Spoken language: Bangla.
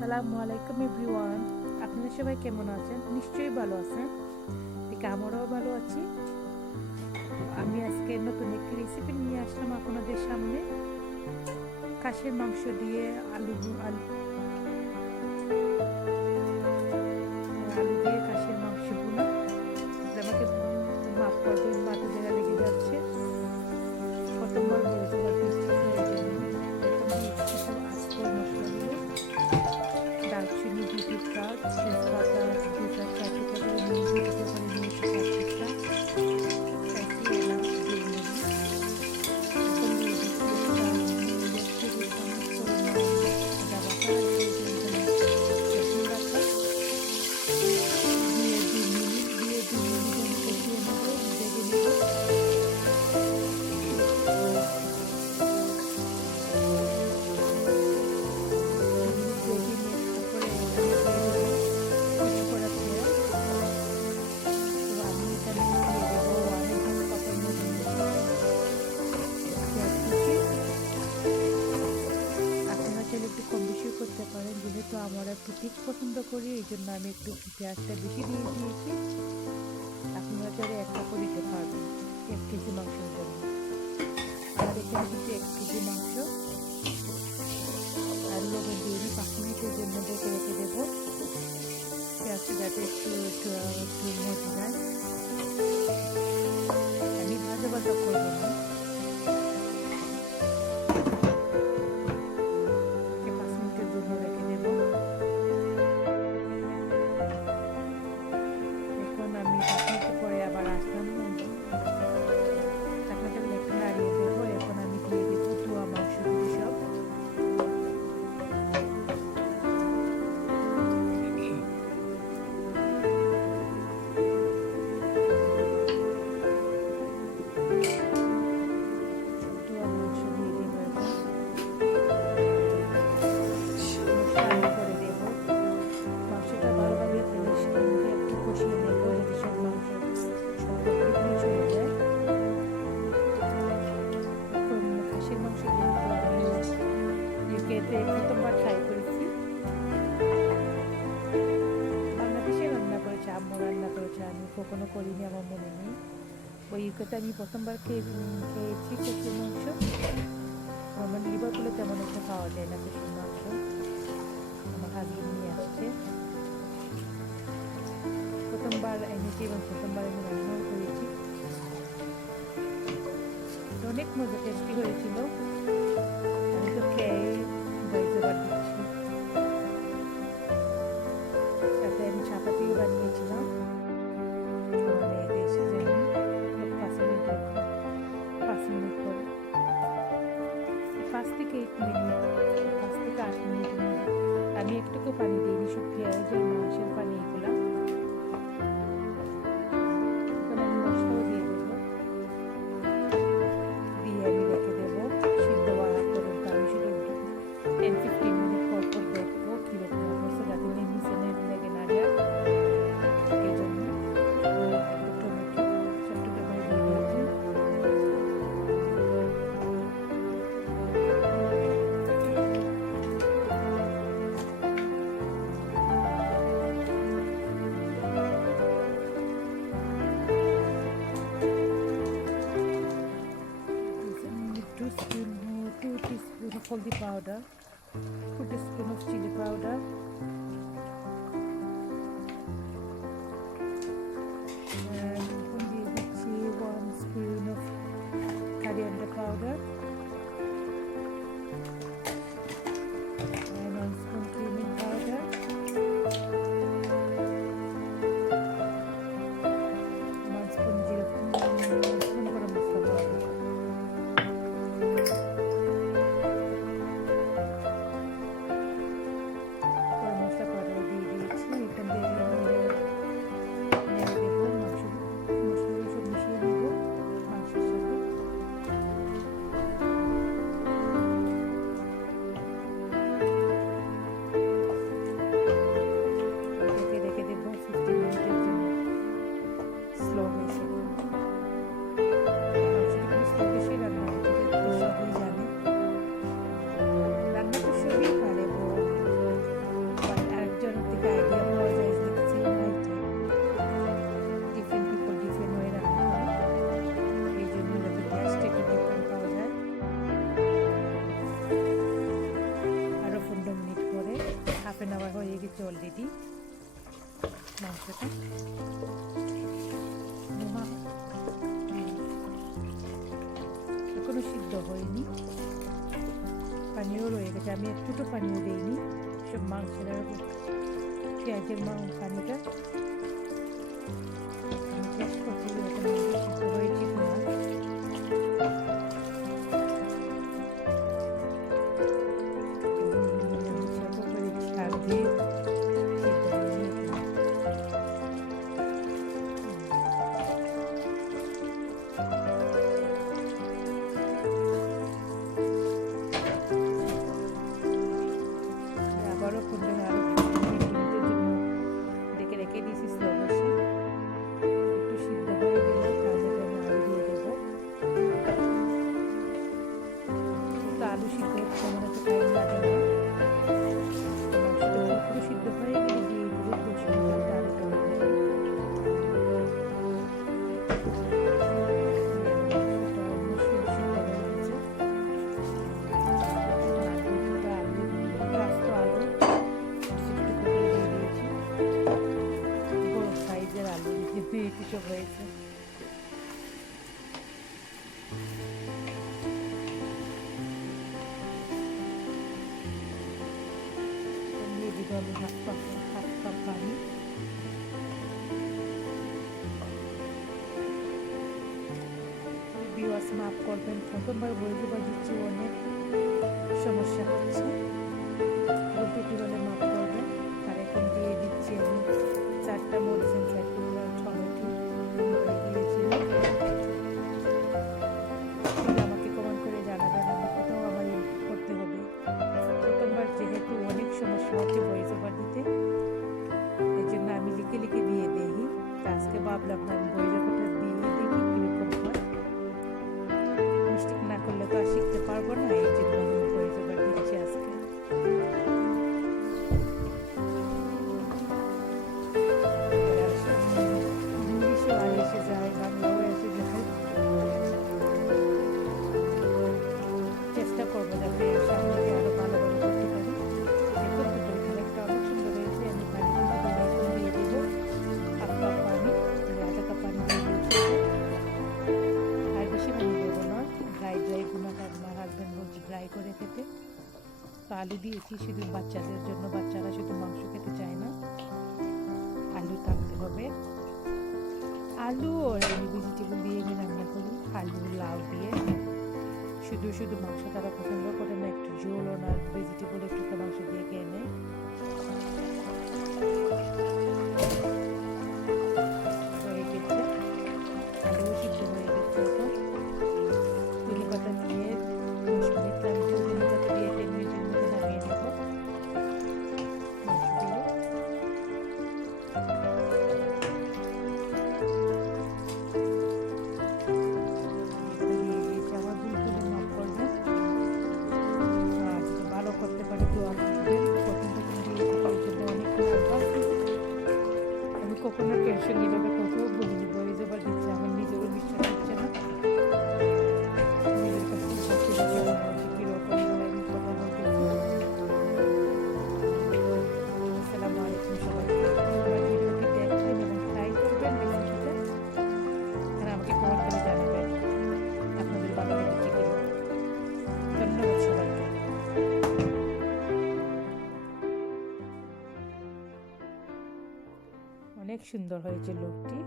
আসসালামু আলাইকুম এভরিওয়ান। আপনারা সবাই কেমন আছেন? নিশ্চয়ই ভালো আছেন। ঠিক আমরাও ভালো আছি। আমি আজকে নতুন একটি রেসিপি নিয়ে আসলাম আপনাদের সামনে। কাশের মাংস দিয়ে আলু আলু জন্য আমি একটু পেঁয়াজটা বেশি দিয়ে দিয়েছি। আপনারা হয়তো একটা করে দিতে পারবেন, এক কেজি মাংসের জন্য। আর এখানে কিন্তু এক অভিজ্ঞতা আমি প্রথমবার খেয়েছি কষুর মাংস। নর্মাল লিভারগুলো তেমন একটা পাওয়া যায় না কষুর মাংস আমার হাজবেন্ড নিয়ে আসছে। প্রথমবার এনেছি এবং প্রথমবার আমি রান্নাও করেছি। অনেক মজা টেস্টি হয়েছিল। আমি তো আমি বানিয়েছিলাম। পাঁচ থেকে এক মিনিট পাঁচ থেকে আট মিনিট আমি একটুকু পানি দিইনি শুক্রিয়া যে মাংসের পানি এগুলা। chili powder, put a spoon of chili powder, half half an hour হয়ে গেছে অলরেডি মাংসটা এখনও সিদ্ধ হয়নি পানিও রয়ে গেছে আমি একটু পানিও দিইনি সব মাংসের পেঁয়াজের মাংস পানিটা হবে হাফ কাপ বিওয়াস মাফ করবেন প্রথমবার বলতে পারছি অনেক সমস্যা হচ্ছে। বলতে ভাবলাম আমি বৈরাগটা দিয়ে দেখি কীরকম হয় মিষ্টি না করলে তো আর শিখতে আলু দিয়েছি শুধু বাচ্চাদের জন্য। বাচ্চারা শুধু মাংস খেতে চায় না। আলু থাকতে হবে। আলু আমি ভেজিটেবল দিয়ে আমি রান্না করি। আলু, লাউ দিয়ে। শুধু শুধু মাংস তারা পছন্দ করে না, একটু ঝোল না ভেজিটেবল একটু মাংস দিয়ে খেয়ে নেয়। তোমরা টেনশন নিবে না অনেক সুন্দর হয়েছে লোকটি।